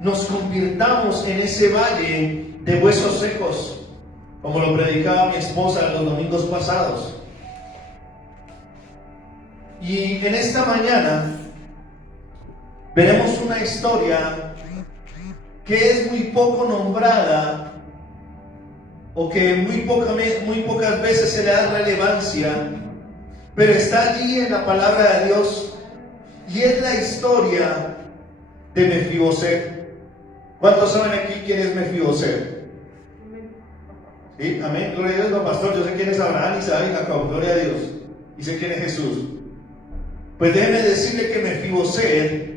nos convirtamos en ese valle de huesos secos, como lo predicaba mi esposa los domingos pasados. Y en esta mañana veremos una historia que es muy poco nombrada, o que muy pocas veces se le da relevancia, pero está allí en la palabra de Dios, y es la historia de Mefiboset. ¿Cuántos saben aquí quién es Mefiboset? ¿Sí? Amén, gloria a Dios. No, pastor, yo sé quién es Abraham, Isaac y Jacob, gloria a Dios, y sé quién es Jesús. Pues déjeme decirle que Mefiboset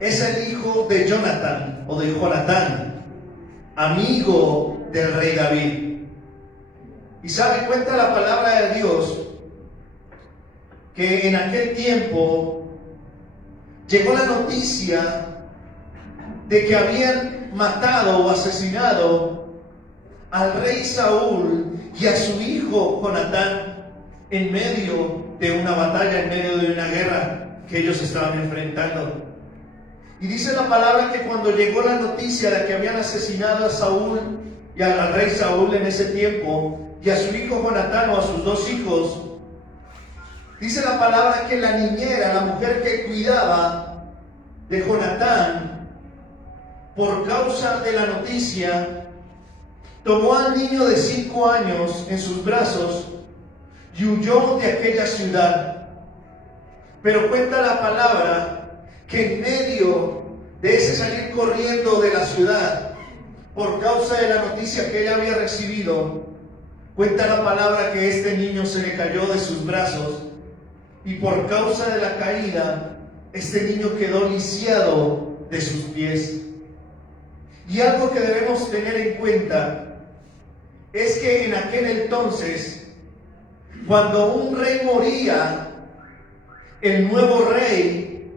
es el hijo de Jonathan, o de Jonatán, amigo del rey David. Y sabe, cuenta la palabra de Dios que en aquel tiempo llegó la noticia de que habían matado o asesinado al rey Saúl y a su hijo Jonatán en medio de una batalla, en medio de una guerra que ellos estaban enfrentando. Y dice la palabra que cuando llegó la noticia de que habían asesinado a Saúl y al rey Saúl en ese tiempo, y a su hijo Jonatán, o a sus dos hijos, dice la palabra que la niñera, la mujer que cuidaba de Jonatán, por causa de la noticia, tomó al niño de 5 años en sus brazos y huyó de aquella ciudad. Pero cuenta la palabra que en medio de ese salir corriendo de la ciudad, por causa de la noticia que ella había recibido, cuenta la palabra que este niño se le cayó de sus brazos, y por causa de la caída, este niño quedó lisiado de sus pies. Y algo que debemos tener en cuenta es que en aquel entonces, cuando un rey moría, el nuevo rey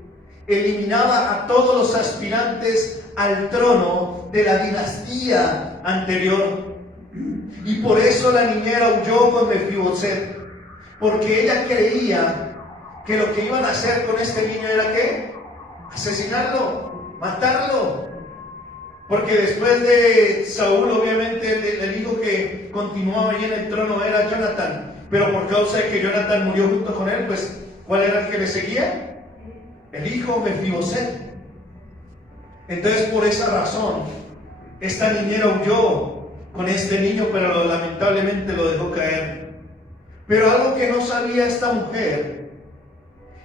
eliminaba a todos los aspirantes al trono de la dinastía anterior. Y por eso la niñera huyó con Mefiboset, porque ella creía que lo que iban a hacer con este niño era ¿qué? Asesinarlo, matarlo. Porque después de Saúl, obviamente, el hijo que continuaba ahí en el trono era Jonatán. Pero por causa de que Jonatán murió junto con él, pues, ¿cuál era el que le seguía? El hijo Mefiboset. Entonces, por esa razón, esta niñera huyó con este niño, pero lamentablemente lo dejó caer. Pero algo que no sabía esta mujer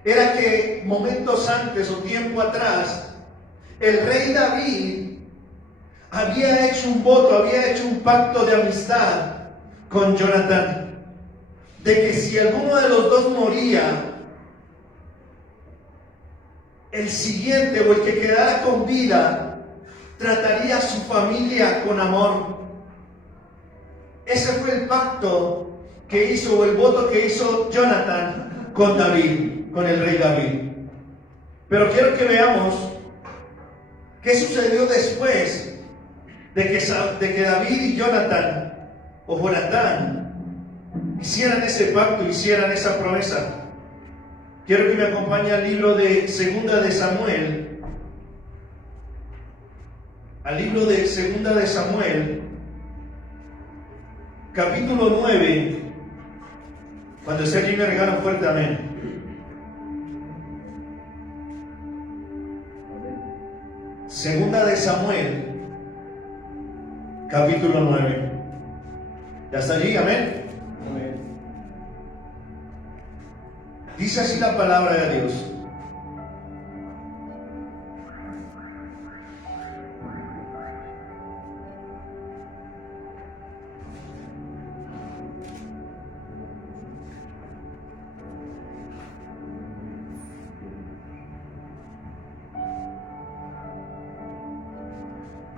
era que momentos antes o tiempo atrás, el rey David había hecho un voto, había hecho un pacto de amistad con Jonatán, de que si alguno de los dos moría, el siguiente o el que quedara con vida trataría a su familia con amor. Ese fue el pacto que hizo, o el voto que hizo Jonatán con David, con el rey David. Pero quiero que veamos qué sucedió después de que David y Jonatán, o Jonatán, hicieran ese pacto, hicieran esa promesa. Quiero que me acompañe al libro de Segunda de Samuel, capítulo 9. Cuando esté allí me regalan fuerte amén. Segunda de Samuel, capítulo 9. ¿Ya está allí? Amén. Dice así la palabra de Dios.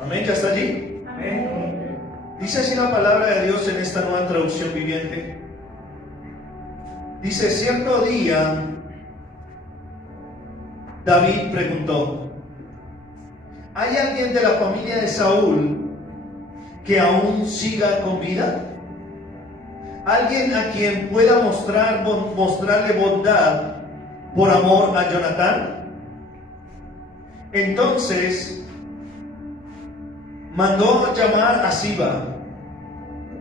Amén, ¿ya está allí? Amén. Dice así la palabra de Dios en esta nueva traducción viviente. Dice, cierto día, David preguntó, ¿hay alguien de la familia de Saúl que aún siga con vida? ¿Alguien a quien pueda mostrarle bondad por amor a Jonatán? Entonces mandó llamar a Siba,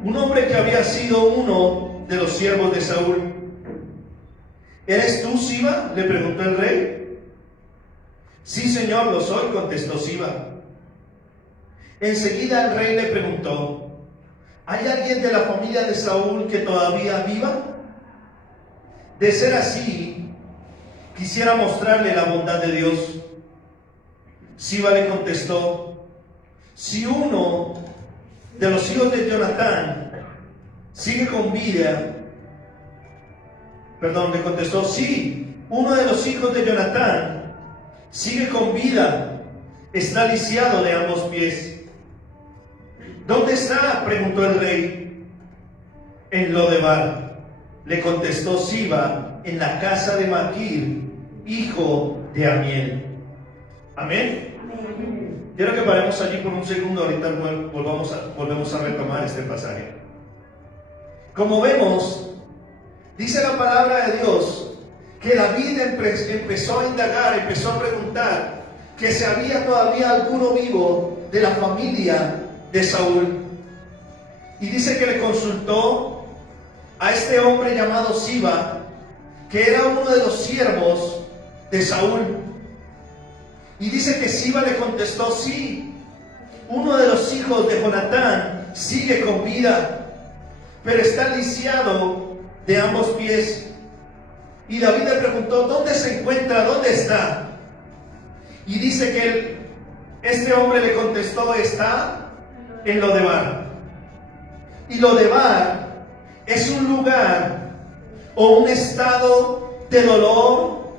un hombre que había sido uno de los siervos de Saúl. ¿Eres tú, Siba?, le preguntó el rey. Sí, señor, lo soy, contestó Siba. Enseguida el rey le preguntó: ¿hay alguien de la familia de Saúl que todavía viva? De ser así, quisiera mostrarle la bondad de Dios. Siba le contestó: si uno de los hijos de Jonatán sigue con vida, le contestó: sí, uno de los hijos de Jonatán sigue con vida, está lisiado de ambos pies. ¿Dónde está?, preguntó el rey. En Lodebar, le contestó Siba, en la casa de Maquir, hijo de Amiel. Amén. Quiero que paremos allí por un segundo, ahorita volvemos a retomar este pasaje. Como vemos, dice la palabra de Dios que David empezó a indagar, empezó a preguntar que si había todavía alguno vivo de la familia de Saúl. Y dice que le consultó a este hombre llamado Siba, que era uno de los siervos de Saúl. Y dice que Siba le contestó: sí, uno de los hijos de Jonatán sigue con vida, pero está lisiado de ambos pies. Y David le preguntó: ¿dónde se encuentra? ¿Dónde está? Y dice que este hombre le contestó: está en Lodebar. Y Lodebar es un lugar o un estado de dolor,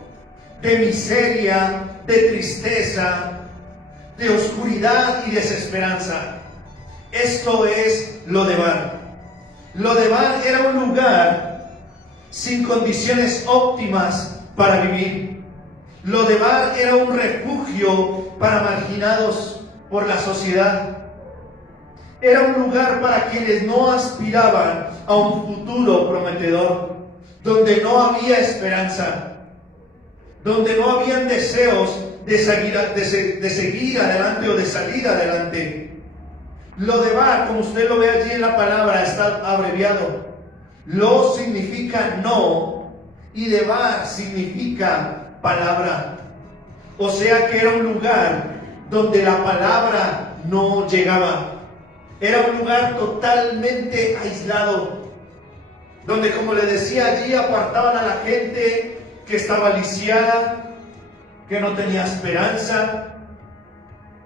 de miseria, de tristeza, de oscuridad y desesperanza. Esto es Lodebar. Lodebar era un lugar sin condiciones óptimas para vivir. Lodebar era un refugio para marginados por la sociedad. Era un lugar para quienes no aspiraban a un futuro prometedor, donde no había esperanza, donde no habían deseos de seguir adelante o de salir adelante. Lodebar, como usted lo ve allí en la palabra, está abreviado. Lo significa no y debar significa palabra. O sea que era un lugar donde la palabra no llegaba. Era un lugar totalmente aislado, donde, como le decía, allí apartaban a la gente que estaba lisiada, que no tenía esperanza,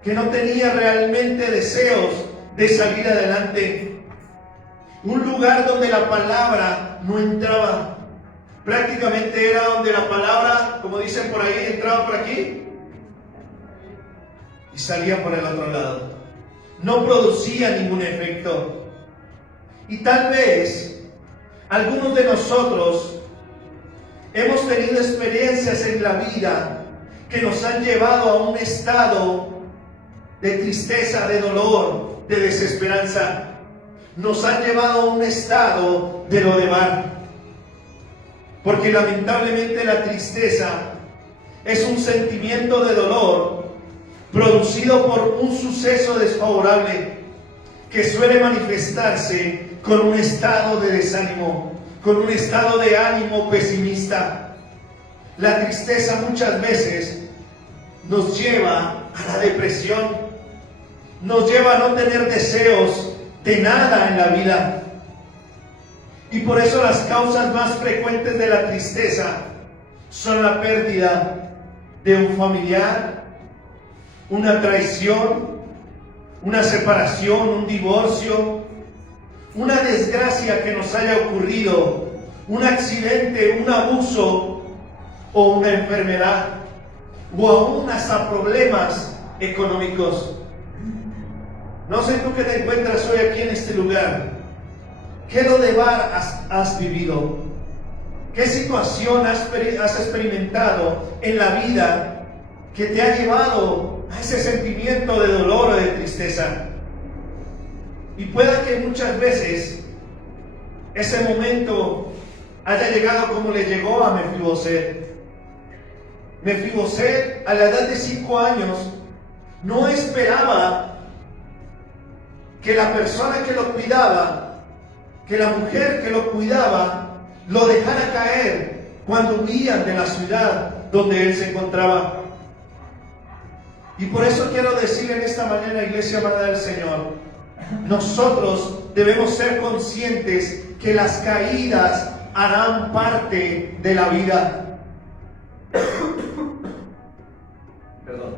que no tenía realmente deseos de salir adelante. Un lugar donde la palabra no entraba. Prácticamente era donde la palabra, como dicen por ahí, entraba por aquí y salía por el otro lado. No producía ningún efecto. Y tal vez algunos de nosotros hemos tenido experiencias en la vida que nos han llevado a un estado de tristeza, de dolor, de desesperanza. Nos han llevado a un estado de Lodebar. Porque lamentablemente la tristeza es un sentimiento de dolor producido por un suceso desfavorable que suele manifestarse con un estado de desánimo, con un estado de ánimo pesimista. La tristeza muchas veces nos lleva a la depresión, nos lleva a no tener deseos de nada en la vida. Y por eso las causas más frecuentes de la tristeza son la pérdida de un familiar, una traición, una separación, un divorcio, una desgracia que nos haya ocurrido, un accidente, un abuso o una enfermedad, o aún hasta problemas económicos. No sé tú que te encuentras hoy aquí en este lugar, ¿qué Lodebar has vivido? ¿Qué situación has experimentado en la vida que te ha llevado a ese sentimiento de dolor o de tristeza? Y pueda que muchas veces ese momento haya llegado como le llegó a Mefiboset. Mefiboset, a la edad de 5 años, no esperaba que la persona que lo cuidaba, que la mujer que lo cuidaba, lo dejara caer cuando huían de la ciudad donde él se encontraba. Y por eso quiero decir en esta mañana, iglesia amada del Señor, nosotros debemos ser conscientes que las caídas harán parte de la vida. Perdón.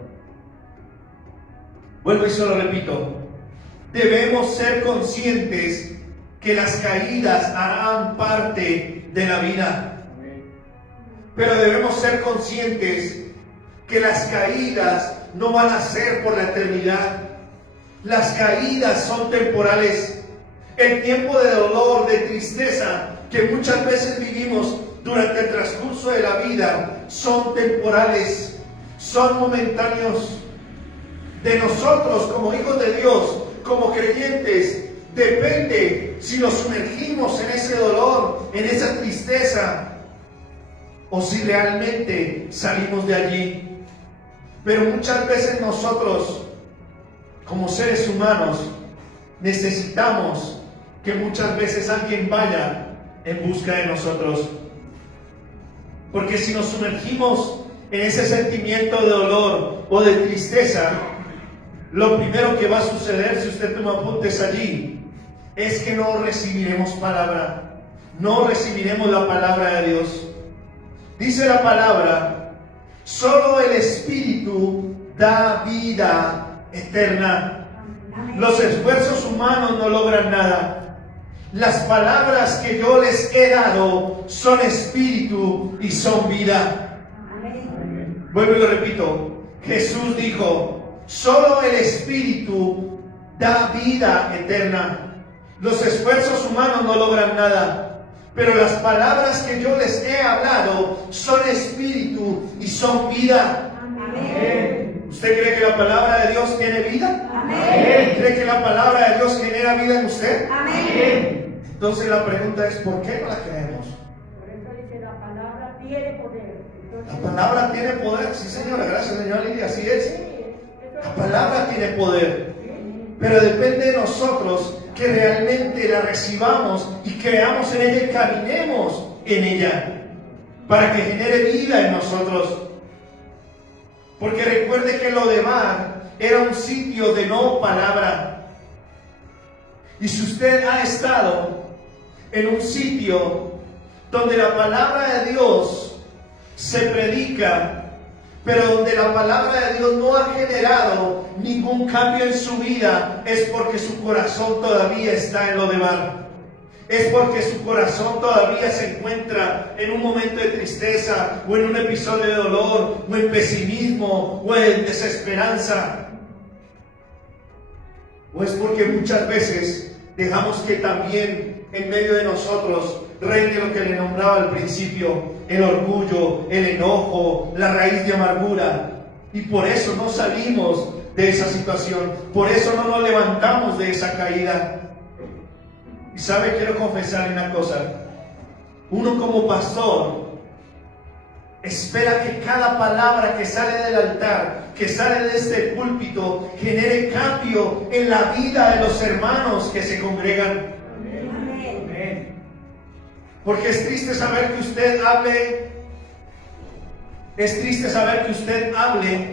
Vuelvo y se lo repito. Debemos ser conscientes que las caídas harán parte de la vida. Pero debemos ser conscientes que las caídas no van a ser por la eternidad. Las caídas son temporales. El tiempo de dolor, de tristeza que muchas veces vivimos durante el transcurso de la vida son temporales, son momentáneos. De nosotros como hijos de Dios, como creyentes, depende si nos sumergimos en ese dolor, en esa tristeza, o si realmente salimos de allí. Pero muchas veces nosotros, como seres humanos, necesitamos que muchas veces alguien vaya en busca de nosotros. Porque si nos sumergimos en ese sentimiento de dolor o de tristeza, lo primero que va a suceder, si usted toma apuntes allí, es que no recibiremos palabra, no recibiremos la palabra de Dios. Dice la palabra, solo el Espíritu da vida eterna. Los esfuerzos humanos no logran nada. Las palabras que yo les he dado son espíritu y son vida. Vuelvo y lo repito. Jesús dijo, solo el Espíritu da vida eterna. Los esfuerzos humanos no logran nada. Pero las palabras que yo les he hablado son espíritu y son vida. Amén. ¿Usted cree que la palabra de Dios tiene vida? Amén. ¿Cree que la palabra de Dios genera vida en usted? Amén. Entonces la pregunta es, ¿por qué no la creemos? Por eso dice, la palabra tiene poder. La palabra tiene poder, sí señora, gracias señora Lidia, así es. La palabra tiene poder, pero depende de nosotros que realmente la recibamos y creamos en ella y caminemos en ella para que genere vida en nosotros. Porque recuerde que Lodebar era un sitio de no palabra. Y si usted ha estado en un sitio donde la palabra de Dios se predica, pero donde la palabra de Dios no ha generado ningún cambio en su vida, es porque su corazón todavía está en Lodebar. Es porque su corazón todavía se encuentra en un momento de tristeza, o en un episodio de dolor, o en pesimismo, o en desesperanza. O es porque muchas veces dejamos que también en medio de nosotros reine lo que le nombraba al principio, el orgullo, el enojo, la raíz de amargura. Y por eso no salimos de esa situación, por eso no nos levantamos de esa caída. Y sabe, quiero confesarle una cosa. Uno como pastor espera que cada palabra que sale del altar, que sale de este púlpito, genere cambio en la vida de los hermanos que se congregan. Amén. Porque es triste saber que usted hable, es triste saber que usted hable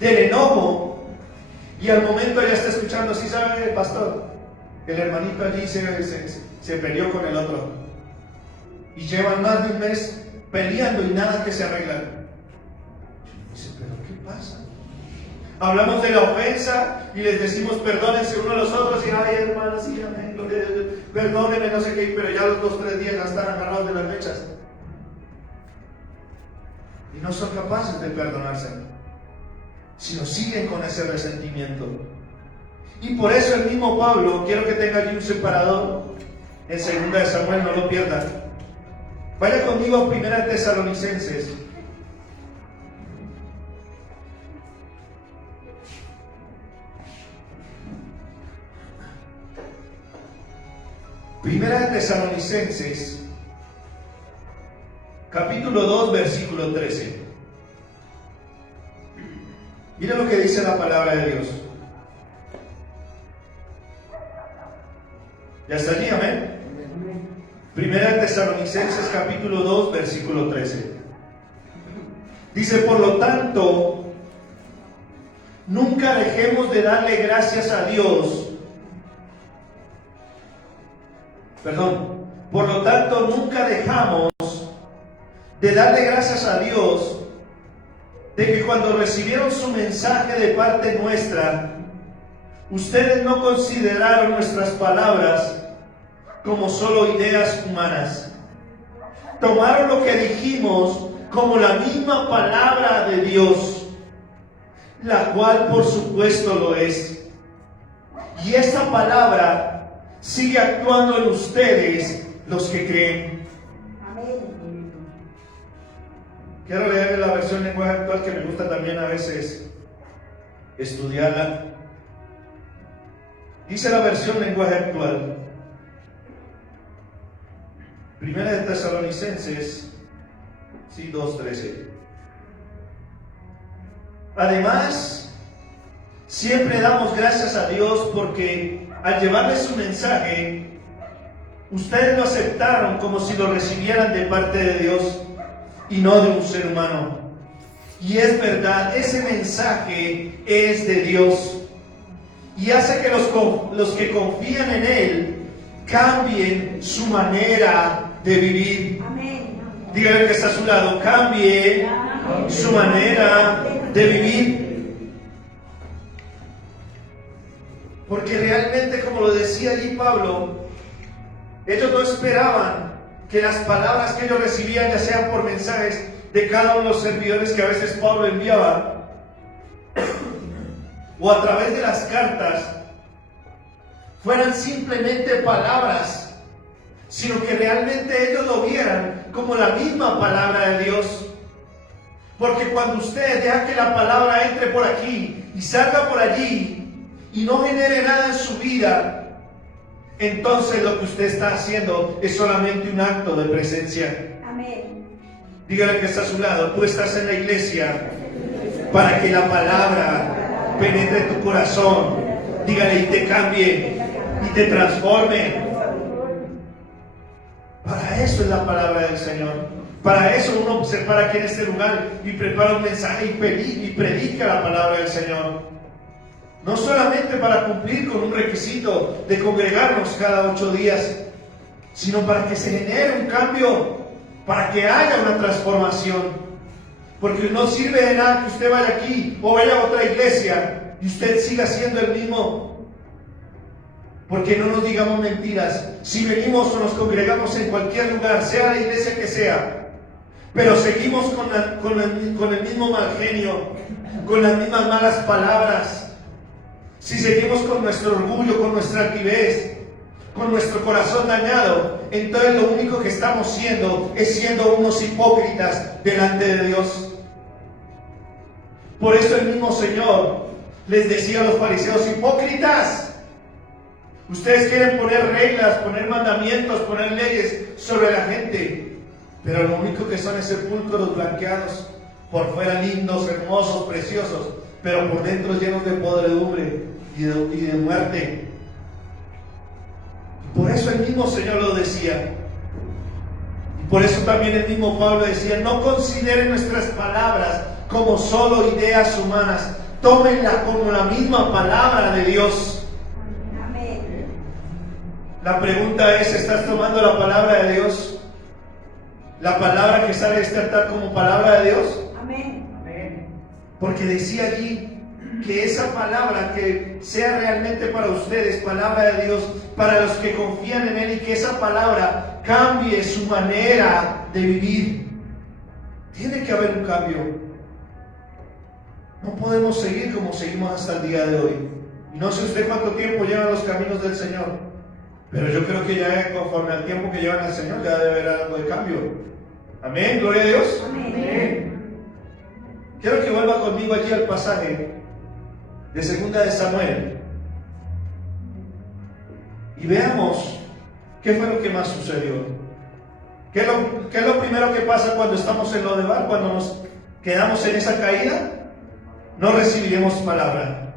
del enojo y al momento ya está escuchando, ¿sí sabe, pastor? El hermanito allí se peleó con el otro y llevan más de un mes peleando y nada que se arreglan. Dice, ¿pero qué pasa? Hablamos de la ofensa y les decimos perdónense unos a los otros y ay hermanos, sí, amén, perdónenme, no sé qué, pero ya los 2 o 3 días ya están agarrados de las mechas y no son capaces de perdonarse, sino siguen con ese resentimiento. Y por eso el mismo Pablo, quiero que tenga aquí un separador en 2 de Samuel, no lo pierdan. Vaya conmigo a 1 Tesalonicenses. Primera de Tesalonicenses, capítulo 2, versículo 13. Mira lo que dice la palabra de Dios. ¿Ya está allí? Amén. Primera de Tesalonicenses capítulo 2, versículo 13. Dice, por lo tanto, nunca dejemos de darle gracias a Dios. Por lo tanto, nunca dejamos de darle gracias a Dios de que cuando recibieron su mensaje de parte nuestra, ustedes no consideraron nuestras palabras como solo ideas humanas. Tomaron lo que dijimos como la misma palabra de Dios, la cual por supuesto lo es. Y esta palabra sigue actuando en ustedes, los que creen. Amén. Quiero leer la versión lenguaje actual, que me gusta también a veces estudiarla. Dice la versión lenguaje actual. Primera de Tesalonicenses 2:13. Además, siempre damos gracias a Dios porque al llevarles su mensaje, ustedes lo aceptaron como si lo recibieran de parte de Dios y no de un ser humano. Y es verdad, ese mensaje es de Dios y hace que los que confían en Él cambien su manera de vivir. Amén. Dígale que está a su lado, cambie su manera de vivir. Porque realmente, como lo decía allí Pablo, ellos no esperaban que las palabras que ellos recibían, ya sean por mensajes de cada uno de los servidores que a veces Pablo enviaba, o a través de las cartas, fueran simplemente palabras, sino que realmente ellos lo vieran como la misma palabra de Dios. Porque cuando usted deja que la palabra entre por aquí y salga por allí y no genere nada en su vida, entonces lo que usted está haciendo es solamente un acto de presencia. Amén. Dígale que está a su lado, tú estás en la iglesia para que la palabra penetre tu corazón. Dígale y te cambie y te transforme. Para eso es la palabra del Señor. Para eso uno se para aquí en este lugar y prepara un mensaje y predica la palabra del Señor. No solamente para cumplir con un requisito de congregarnos cada 8 días, sino para que se genere un cambio, para que haya una transformación. Porque no sirve de nada que usted vaya aquí o vaya a otra iglesia y usted siga siendo el mismo. Porque no nos digamos mentiras. Si venimos o nos congregamos en cualquier lugar, sea la iglesia que sea, pero seguimos con el mismo mal genio, con las mismas malas palabras, si seguimos con nuestro orgullo, con nuestra altivez, con nuestro corazón dañado, entonces lo único que estamos siendo es siendo unos hipócritas delante de Dios. Por eso el mismo Señor les decía a los fariseos: hipócritas, ustedes quieren poner reglas, poner mandamientos, poner leyes sobre la gente, pero lo único que son es sepulcros blanqueados, por fuera lindos, hermosos, preciosos, pero por dentro llenos de podredumbre y de muerte. Por eso el mismo Señor lo decía. Y por eso también el mismo Pablo decía: no consideren nuestras palabras como solo ideas humanas, tómenla como la misma palabra de Dios. Amén. La pregunta es: ¿estás tomando la palabra de Dios? ¿La palabra que sale de este altar como palabra de Dios? Amén. Porque decía allí que esa palabra que sea realmente para ustedes, palabra de Dios, para los que confían en Él, y que esa palabra cambie su manera de vivir. Tiene que haber un cambio. No podemos seguir como seguimos hasta el día de hoy. Y no sé usted cuánto tiempo llevan los caminos del Señor, pero yo creo que ya conforme al tiempo que llevan al Señor ya debe haber algo de cambio. Amén, gloria a Dios. Amén. Quiero que vuelva conmigo allí al pasaje de 2 de Samuel y veamos qué fue lo que más sucedió. ¿Qué es lo primero que pasa cuando estamos en Lodebar, cuando nos quedamos en esa caída? no recibiremos palabra.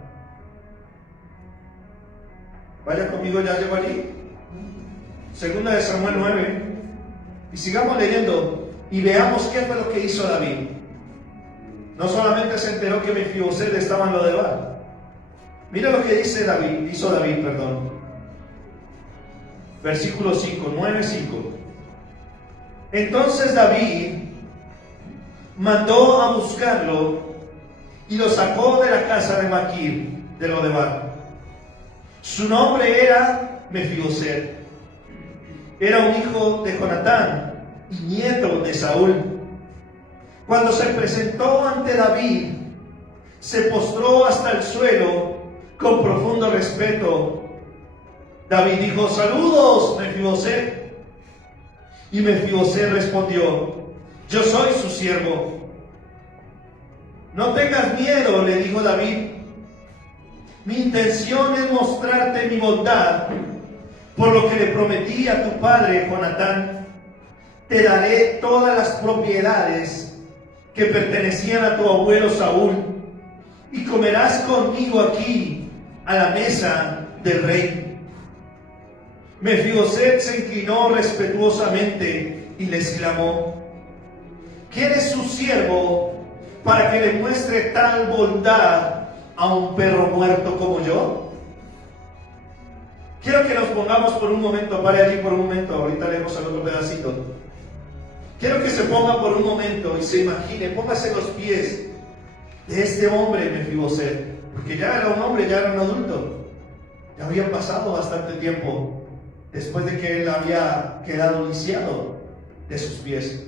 Vaya conmigo, ya llegó allí. Segunda de Samuel 9. Y sigamos leyendo y veamos qué fue lo que hizo David. No solamente se enteró que Mefiboset estaba en Lodebar. Mira lo que hizo David. Versículo 5, 9:5. Entonces David mandó a buscarlo y lo sacó de la casa de Maquir, de Lodebar. Su nombre era Mefiboset. Era un hijo de Jonatán y nieto de Saúl. Cuando se presentó ante David, se postró hasta el suelo con profundo respeto. David dijo: saludos, Mefiboset. Y Mefiboset respondió: yo soy su siervo. No tengas miedo, le dijo David. Mi intención es mostrarte mi bondad, por lo que le prometí a tu padre Jonatán. Te daré todas las propiedades que pertenecían a tu abuelo Saúl, y comerás conmigo aquí a la mesa del rey. Mefiboset se inclinó respetuosamente y le exclamó: ¿quién es su siervo para que le muestre tal bondad a un perro muerto como yo? Quiero que nos pongamos por un momento, pare allí por un momento, ahorita leemos el otro pedacito. Quiero que se ponga por un momento y se imagine, póngase en los pies de este hombre Mefiboset, porque ya era un hombre, ya era un adulto. Ya había pasado bastante tiempo después de que él había quedado lisiado de sus pies.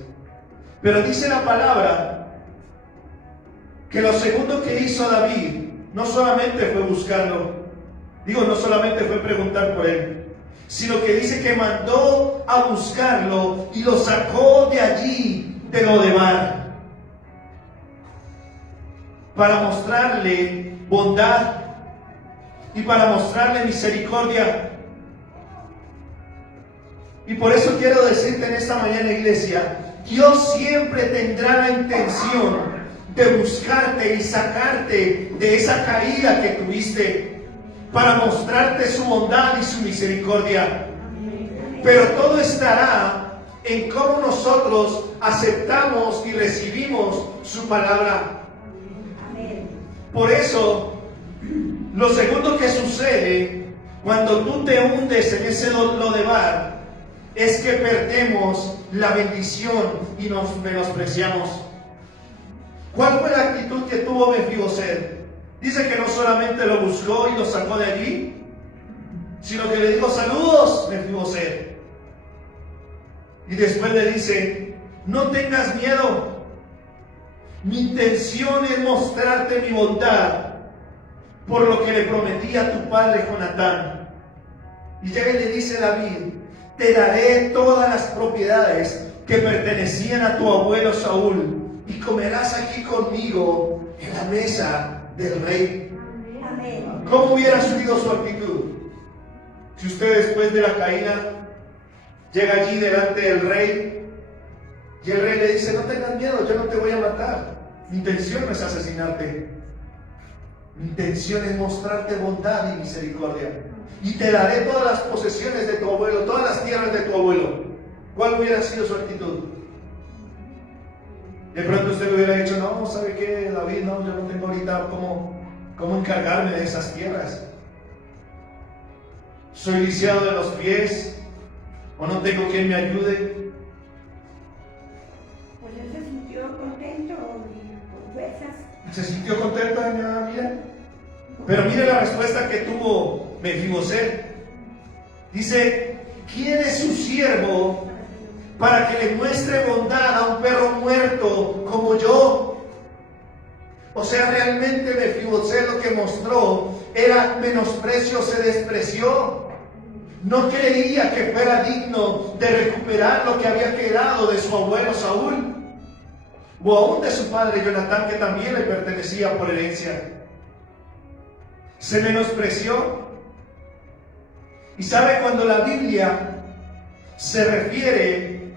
Pero dice la palabra que lo segundo que hizo David no solamente fue buscarlo, no solamente fue preguntar por él, sino que dice que mandó a buscarlo y lo sacó de allí, de Lodebar, para mostrarle bondad y para mostrarle misericordia. Y por eso quiero decirte en esta mañana, iglesia, Dios siempre tendrá la intención de buscarte y sacarte de esa caída que tuviste, para mostrarte su bondad y su misericordia. Pero todo estará en cómo nosotros aceptamos y recibimos su palabra. Por eso, lo segundo que sucede cuando tú te hundes en ese Lodebar es que perdemos la bendición y nos menospreciamos. ¿Cuál fue la actitud que tuvo Mefiboset? Dice que no solamente lo buscó y lo sacó de allí, sino que le dijo: saludos, Mefiboset. Y después le dice: no tengas miedo. Mi intención es mostrarte mi bondad, por lo que le prometí a tu padre Jonatán. Y llega y le dice David: te daré todas las propiedades que pertenecían a tu abuelo Saúl, y comerás aquí conmigo en la mesa del rey. Amén. ¿Cómo hubiera sido su actitud si usted, después de la caída, llega allí delante del rey y el rey le dice: no tengas miedo, yo no te voy a matar, mi intención no es asesinarte, mi intención es mostrarte bondad y misericordia, y te daré todas las posesiones de tu abuelo, todas las tierras de tu abuelo? ¿Cuál hubiera sido su actitud? De pronto usted le hubiera dicho: no, ¿sabe qué, David? No, yo no tengo ahorita cómo encargarme de esas tierras. Soy lisiado de los pies, o no tengo quien me ayude. Pues él se sintió contento y con fuerzas. ¿Se sintió contento, señora? Mira. Pero mire la respuesta que tuvo Mefiboset. Dice: ¿quién es su siervo para que le muestre bondad a un perro muerto como yo? O sea, realmente Mefiboset lo que mostró era menosprecio, se despreció. No creía que fuera digno de recuperar lo que había quedado de su abuelo Saúl, o aún de su padre Jonatán, que también le pertenecía por herencia. Se menospreció. Y sabe, cuando la Biblia se refiere,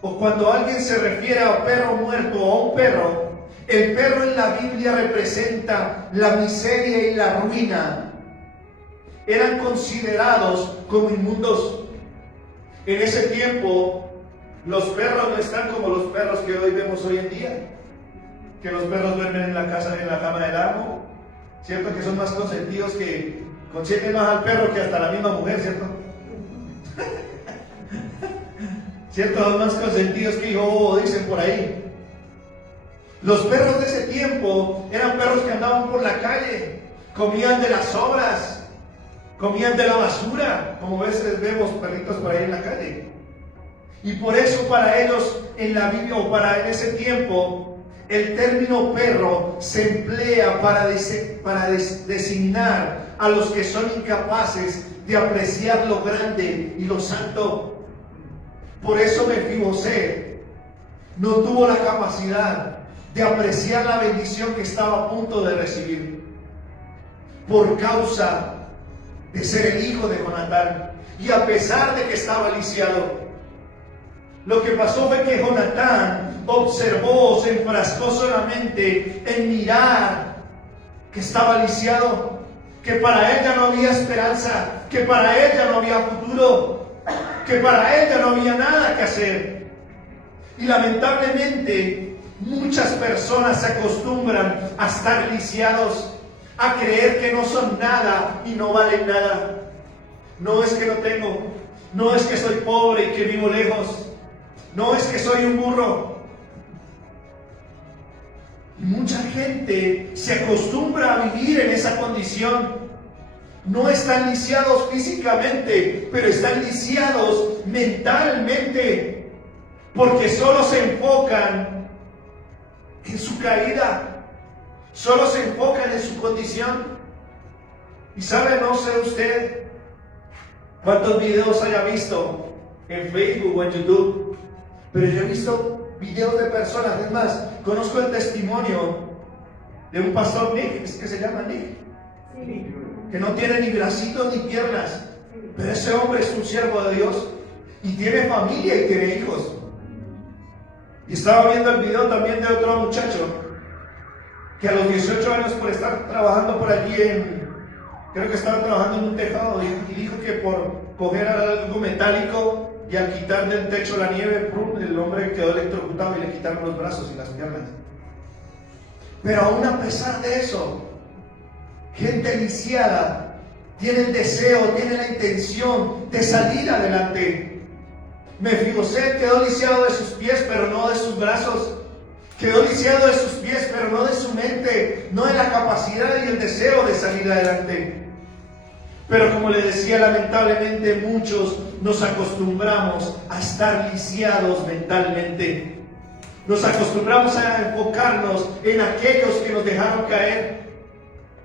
o cuando alguien se refiere a un perro muerto o a un perro, El perro en la Biblia representa la miseria y la ruina. Eran considerados como inmundos. En ese tiempo, los perros no están como los perros que hoy vemos hoy en día. Que los perros duermen en la casa, en la cama del amo. ¿Cierto? Que son más consentidos, que consienten más al perro que hasta la misma mujer, ¿cierto? ¿Cierto? Son más consentidos que dicen por ahí. Los perros de ese tiempo eran perros que andaban por la calle, comían de las sobras, comían de la basura, como a veces vemos perritos por ahí en la calle. Y por eso para ellos en la Biblia, o en ese tiempo, el término perro se emplea para designar a los que son incapaces de apreciar lo grande y lo santo. Por eso Mefibosé no tuvo la capacidad de apreciar la bendición que estaba a punto de recibir, por causa de ser el hijo de Jonatán, y a pesar de que estaba lisiado. Lo que pasó fue que Jonatán observó, se enfrascó solamente en mirar que estaba lisiado, que para él ya no había esperanza, que para él ya no había futuro, que para él ya no había nada que hacer. Y lamentablemente muchas personas se acostumbran a estar lisiados, a creer que no son nada y no valen nada. No es que no tengo, no es que soy pobre y que vivo lejos, no es que soy un burro. Y mucha gente se acostumbra a vivir en esa condición. No están lisiados físicamente, pero están lisiados mentalmente, porque solo se enfocan en su caída, solo se enfocan en su condición. Y sabe, no sé usted cuántos videos haya visto en Facebook o en YouTube, pero yo he visto videos de personas. Es más, conozco el testimonio de un pastor, Nick, ¿es que se llama Nick? Sí. Que no tiene ni bracitos ni piernas, pero ese hombre es un siervo de Dios y tiene familia y tiene hijos. Y estaba viendo el video también de otro muchacho que a los 18 años, por estar trabajando por allí creo que estaba trabajando en un tejado, y dijo que por coger algo metálico y al quitar del techo la nieve, el hombre quedó electrocutado y le quitaron los brazos y las piernas. Pero aún a pesar de eso, gente lisiada tiene el deseo, tiene la intención de salir adelante. Mefibosé quedó lisiado de sus pies, pero no de sus brazos. Quedó lisiado de sus pies, pero no de su mente, no de la capacidad y el deseo de salir adelante. Pero como le decía, lamentablemente muchos nos acostumbramos a estar lisiados mentalmente. Nos acostumbramos a enfocarnos en aquellos que nos dejaron caer.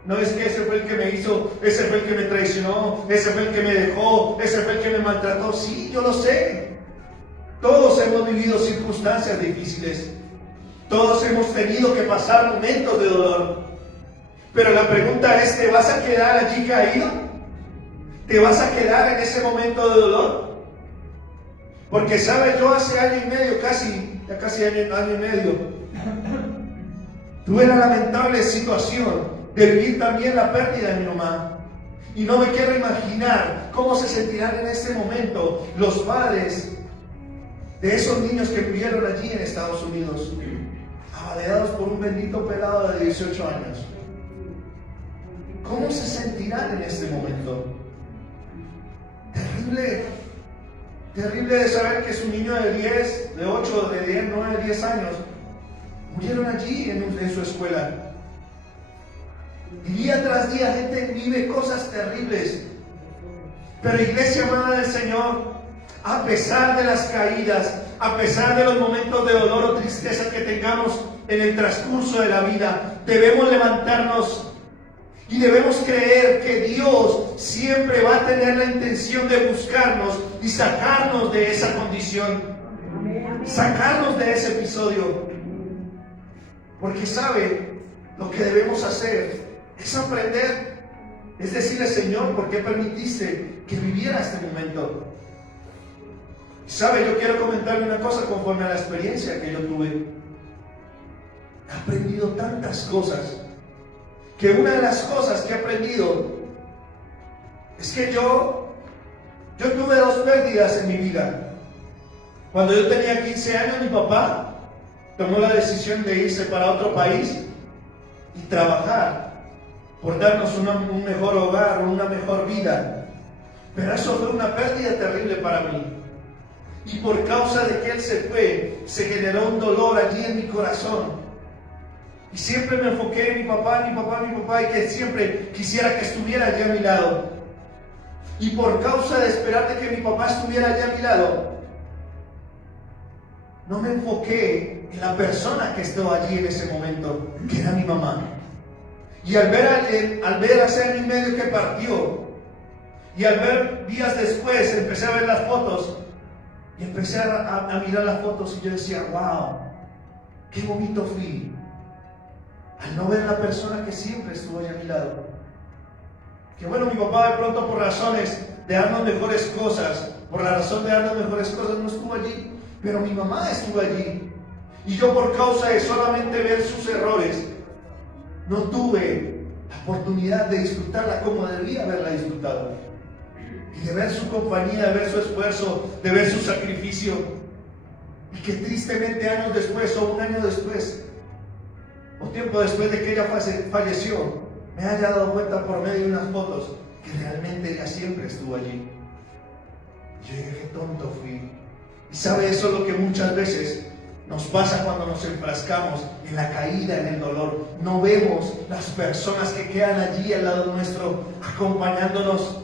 No es que ese fue el que me hizo, ese fue el que me traicionó, ese fue el que me dejó, ese fue el que me maltrató. Sí, yo lo sé. Todos hemos vivido circunstancias difíciles. Todos hemos tenido que pasar momentos de dolor. Pero la pregunta es, ¿te vas a quedar allí caído? ¿Te vas a quedar en ese momento de dolor? Porque, ¿sabe? Yo hace año y medio, casi año y medio, tuve la lamentable situación de vivir también la pérdida de mi mamá. Y no me quiero imaginar cómo se sentirán en este momento los padres de esos niños que murieron allí en Estados Unidos, abaleados por un bendito pelado de 18 años. ¿Cómo se sentirán en este momento? Terrible, terrible de saber que su niño de 10, de 8, de 10, 9, 10 años murieron allí en su escuela. Día tras día gente vive cosas terribles. Pero iglesia amada del Señor, a pesar de las caídas, a pesar de los momentos de dolor o tristeza que tengamos en el transcurso de la vida, debemos levantarnos y debemos creer que Dios siempre va a tener la intención de buscarnos y sacarnos de esa condición, sacarnos de ese episodio. Porque sabe, lo que debemos hacer es aprender, es decirle: Señor, ¿por qué permitiste que viviera este momento? ¿Sabe? Yo quiero comentarle una cosa conforme a la experiencia que yo tuve. He aprendido tantas cosas, que una de las cosas que he aprendido es que yo tuve dos pérdidas en mi vida. Cuando yo tenía 15 años, mi papá tomó la decisión de irse para otro país y trabajar por darnos un mejor hogar, una mejor vida. Pero eso fue una pérdida terrible para mí. Y por causa de que él se fue, se generó un dolor allí en mi corazón. Y siempre me enfoqué en mi papá, y que siempre quisiera que estuviera allí a mi lado. Y por causa de esperar de que mi papá estuviera allí a mi lado, no me enfoqué en la persona que estaba allí en ese momento, que era mi mamá. Y al ver hacia mi medio que partió, y al ver días después, empecé a ver las fotos, y empecé a mirar las fotos, y yo decía, wow, qué bonito fui, al no ver la persona que siempre estuvo allí a mi lado. Que bueno, mi papá de pronto por razones de darnos mejores cosas, por la razón de darnos mejores cosas, no estuvo allí, pero mi mamá estuvo allí. Y yo por causa de solamente ver sus errores, no tuve la oportunidad de disfrutarla como debía haberla disfrutado. Y de ver su compañía, de ver su esfuerzo, de ver su sacrificio. Y que tristemente años después, o un año después, o tiempo después de que ella falleció, me haya dado cuenta por medio de unas fotos que realmente ella siempre estuvo allí. Y yo dije, qué tonto fui. Y sabe, eso es lo que muchas veces nos pasa cuando nos enfrascamos en la caída, en el dolor. No vemos las personas que quedan allí al lado nuestro, acompañándonos.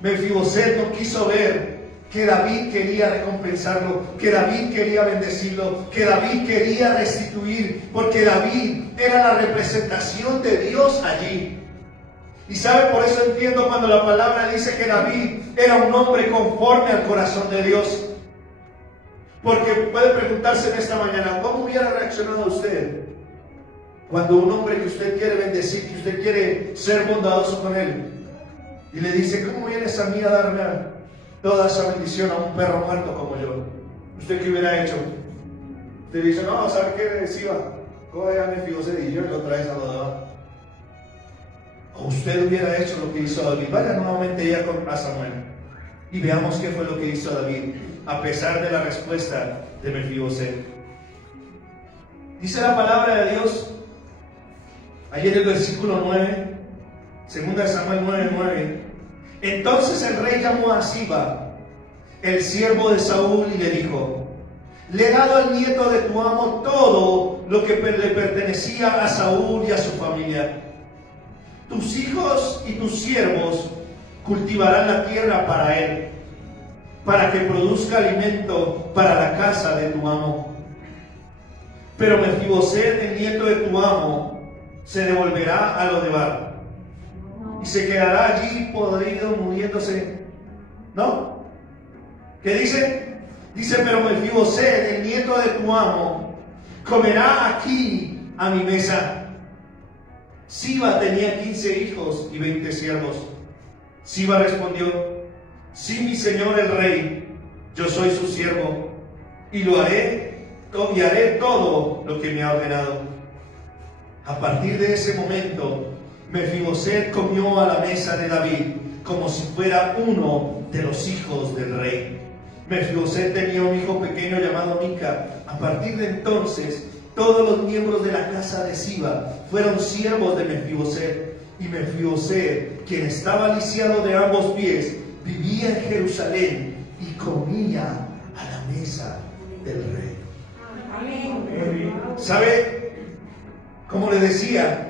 Mefiboset no quiso ver que David quería recompensarlo, que David quería bendecirlo, que David quería restituir, porque David era la representación de Dios allí. Y sabe, por eso entiendo cuando la palabra dice que David era un hombre conforme al corazón de Dios. Porque puede preguntarse en esta mañana, ¿cómo hubiera reaccionado usted cuando un hombre que usted quiere bendecir, que usted quiere ser bondadoso con él, y le dice, ¿cómo vienes a mí a darme toda esa bendición a un perro muerto como yo? ¿Usted qué hubiera hecho? Usted dice, no, ¿sabe qué? Siba, coge a Mefiboset y yo lo traes a David. O usted hubiera hecho lo que hizo David. Vaya nuevamente ya a Samuel y veamos qué fue lo que hizo David, a pesar de la respuesta de Mefiboset. Dice la palabra de Dios, ahí en el versículo 9, 2 Samuel 9:9. Entonces el rey llamó a Siba, el siervo de Saúl, y le dijo, le he dado al nieto de tu amo todo lo que le pertenecía a Saúl y a su familia. Tus hijos y tus siervos cultivarán la tierra para él, para que produzca alimento para la casa de tu amo. Pero Mefiboset, el nieto de tu amo, se devolverá a Lodebar y se quedará allí podrido, muriéndose. ¿No? ¿Qué dice? Dice, pero Mefiboset, el nieto de tu amo, comerá aquí a mi mesa. Siba tenía 15 hijos y 20 siervos. Siba respondió, sí, mi señor el rey, yo soy su siervo, y haré todo lo que me ha ordenado. A partir de ese momento, Mefiboset comió a la mesa de David como si fuera uno de los hijos del rey. Mefiboset tenía un hijo pequeño llamado Mica. A partir de entonces, todos los miembros de la casa de Siba fueron siervos de Mefiboset. Y Mefiboset, quien estaba lisiado de ambos pies, vivía en Jerusalén y comía a la mesa del rey. Amén. ¿Sabe? Como le decía,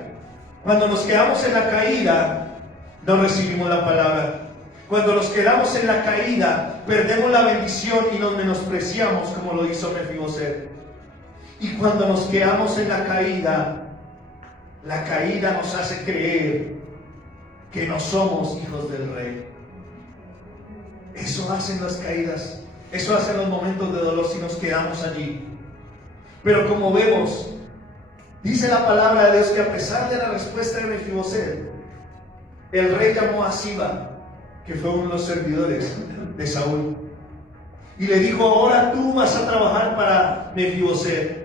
cuando nos quedamos en la caída, no recibimos la palabra. Cuando nos quedamos en la caída, perdemos la bendición y nos menospreciamos, como lo hizo Mefiboset. Y cuando nos quedamos en la caída nos hace creer que no somos hijos del rey. Eso hacen las caídas, eso hacen los momentos de dolor si nos quedamos allí. Pero como vemos, dice la palabra de Dios que a pesar de la respuesta de Mefiboset, el rey llamó a Siba, que fue uno de los servidores de Saúl, y le dijo, ahora tú vas a trabajar para Mefiboset.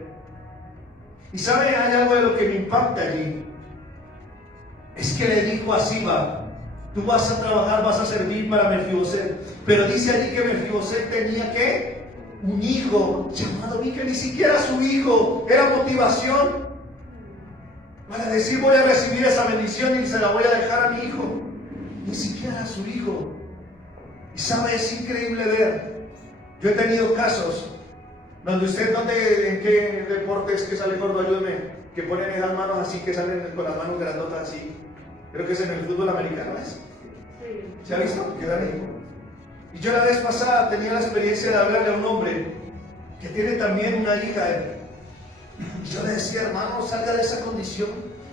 Y sabe, hay algo de lo que me impacta allí. Es que le dijo a Siba: tú vas a trabajar, vas a servir para Mefiboset. Pero dice allí que Mefiboset tenía ¿qué? Un hijo llamado Mica. Ni siquiera su hijo era motivación para decir: voy a recibir esa bendición y se la voy a dejar a mi hijo. Ni siquiera a su hijo. Y sabe, es increíble ver. Yo he tenido casos donde usted, ¿en qué deporte es que sale gordo? Ayúdeme. Que ponen esas manos así, que salen con las manos grandotas así. Creo que es en el fútbol americano, ¿es? ¿Se ha visto? Quedan ahí. Y yo la vez pasada tenía la experiencia de hablarle a un hombre que tiene también una hija. Y yo le decía: hermano, salga de esa condición,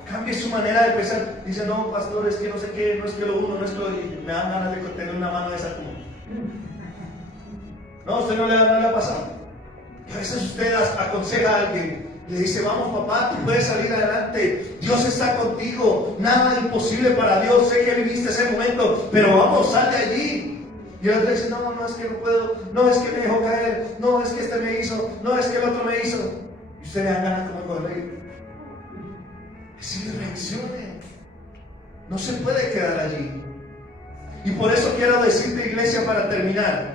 cambie su manera de pensar. Dice: no, pastor, es que no sé qué, no es que lo uno, no es que lo... Y me dan ganas de tener una mano de esa como... No, usted no le ha pasado. Y a veces usted aconseja a alguien, le dice: vamos papá, tú puedes salir adelante, Dios está contigo, nada imposible para Dios, sé que viviste ese momento, pero vamos, sal de allí. Y el otro dice: no, no, es que no puedo, no, es que me dejó caer, no, es que este me hizo, no, es que el otro me hizo. Y usted le da ganas como correr. Si reaccione, no se puede quedar allí. Y por eso quiero decirte, iglesia, para terminar: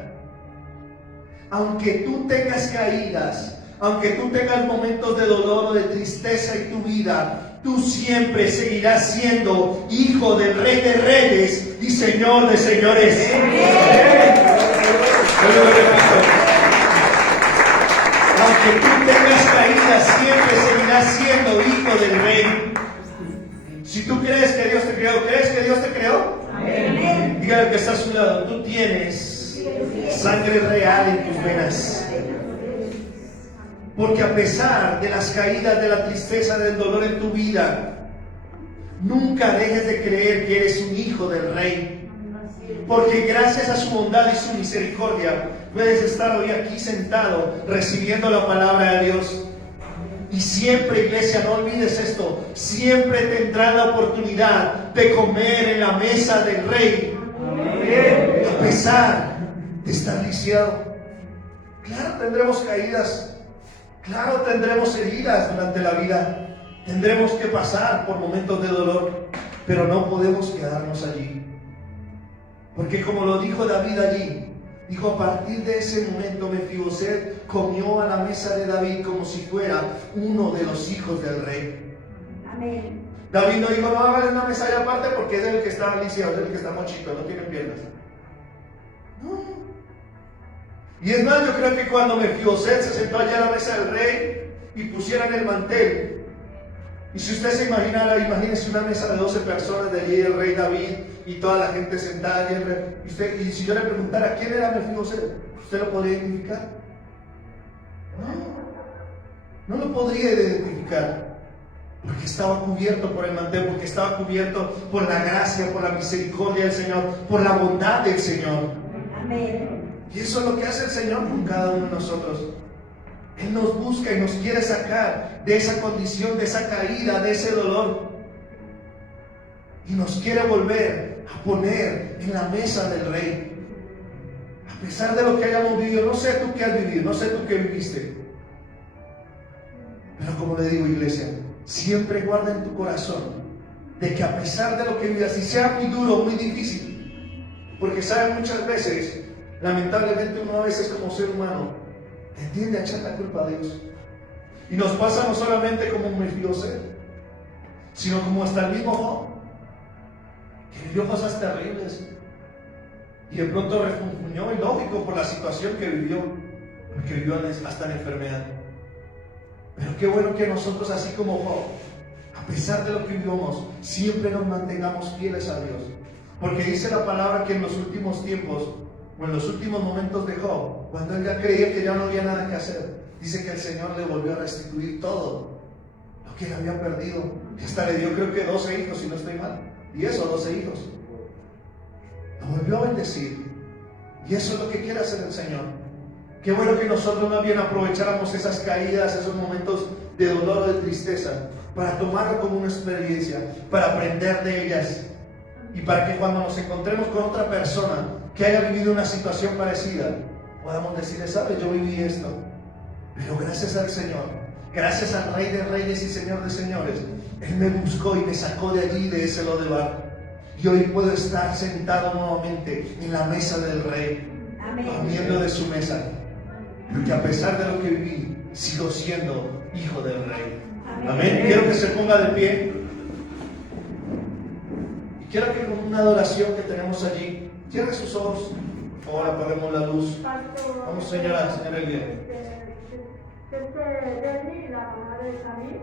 aunque tú tengas caídas, aunque tú tengas momentos de dolor o de tristeza en tu vida, tú siempre seguirás siendo hijo del Rey de Reyes y Señor de Señores. Yo lo repito: aunque tú tengas caídas, siempre seguirás siendo hijo del Rey. Si tú crees que Dios te creó, ¿crees que Dios te creó? Amén. Dígale al que está a su lado: tú tienes sangre real en tus venas. Porque a pesar de las caídas, de la tristeza, del dolor en tu vida, nunca dejes de creer que eres un hijo del Rey. Porque gracias a su bondad y su misericordia puedes estar hoy aquí sentado recibiendo la palabra de Dios. Y siempre, iglesia, no olvides esto, siempre tendrás la oportunidad de comer en la mesa del Rey. A pesar de estar lisiado. Claro, tendremos caídas. Claro, tendremos heridas durante la vida. Tendremos que pasar por momentos de dolor. Pero no podemos quedarnos allí. Porque como lo dijo David allí, dijo: a partir de ese momento Mefiboset comió a la mesa de David como si fuera uno de los hijos del rey. Amén. David no dijo: no, hágale una mesa allá aparte porque es el que está lisiado, es el que está mochito, no tiene piernas. No. Y es más, yo creo que cuando Mefiboset se sentó allá a la mesa del rey y pusieran el mantel, y si usted se imaginara, imagínese una mesa de 12 personas de allí, el rey David y toda la gente sentada allí, y si yo le preguntara quién era Mefiboset, ¿usted lo podría identificar? No lo podría identificar, porque estaba cubierto por el mantel, porque estaba cubierto por la gracia, por la misericordia del Señor, por la bondad del Señor. Amén. Y eso es lo que hace el Señor con cada uno de nosotros. Él nos busca y nos quiere sacar de esa condición, de esa caída, de ese dolor. Y nos quiere volver a poner en la mesa del Rey. A pesar de lo que hayamos vivido, no sé tú qué has vivido, no sé tú qué viviste. Pero como le digo, iglesia, siempre guarda en tu corazón de que a pesar de lo que vivas, si sea muy duro, muy difícil, porque saben, muchas veces, lamentablemente uno a veces como ser humano tiende a echar la culpa a Dios. Y nos pasa no solamente como Mefiboset, sino como hasta el mismo Job, que vivió cosas terribles. Y de pronto refunfuñó, y lógico, por la situación que vivió, porque vivió hasta en enfermedad. Pero qué bueno que nosotros, así como Job, a pesar de lo que vivimos, siempre nos mantengamos fieles a Dios. Porque dice la palabra que en los últimos tiempos, o en los últimos momentos de Job, cuando él ya creía que ya no había nada que hacer, dice que el Señor le volvió a restituir todo lo que él había perdido. Y hasta le dio, creo que 12 hijos, si no estoy mal, 10 o 12 hijos. Lo volvió a bendecir. Y eso es lo que quiere hacer el Señor. Qué bueno que nosotros más bien aprovecháramos esas caídas, esos momentos de dolor o de tristeza, para tomarlo como una experiencia, para aprender de ellas, y para que cuando nos encontremos con otra persona que haya vivido una situación parecida, podamos decirle: ¿sabes? Yo viví esto, pero gracias al Señor Gracias al Rey de Reyes y Señor de Señores, Él me buscó y me sacó de allí, de ese Lodebar. Y hoy puedo estar sentado nuevamente en la mesa del Rey, comiendo de su mesa. Porque a pesar de lo que viví, sigo siendo hijo del Rey. Amén. Quiero que se ponga de pie. Y quiero que con una adoración que tenemos allí, cierre sus ojos. Por favor, apagemos la luz. Vamos, señora Elia. Desde la mamá de Samir,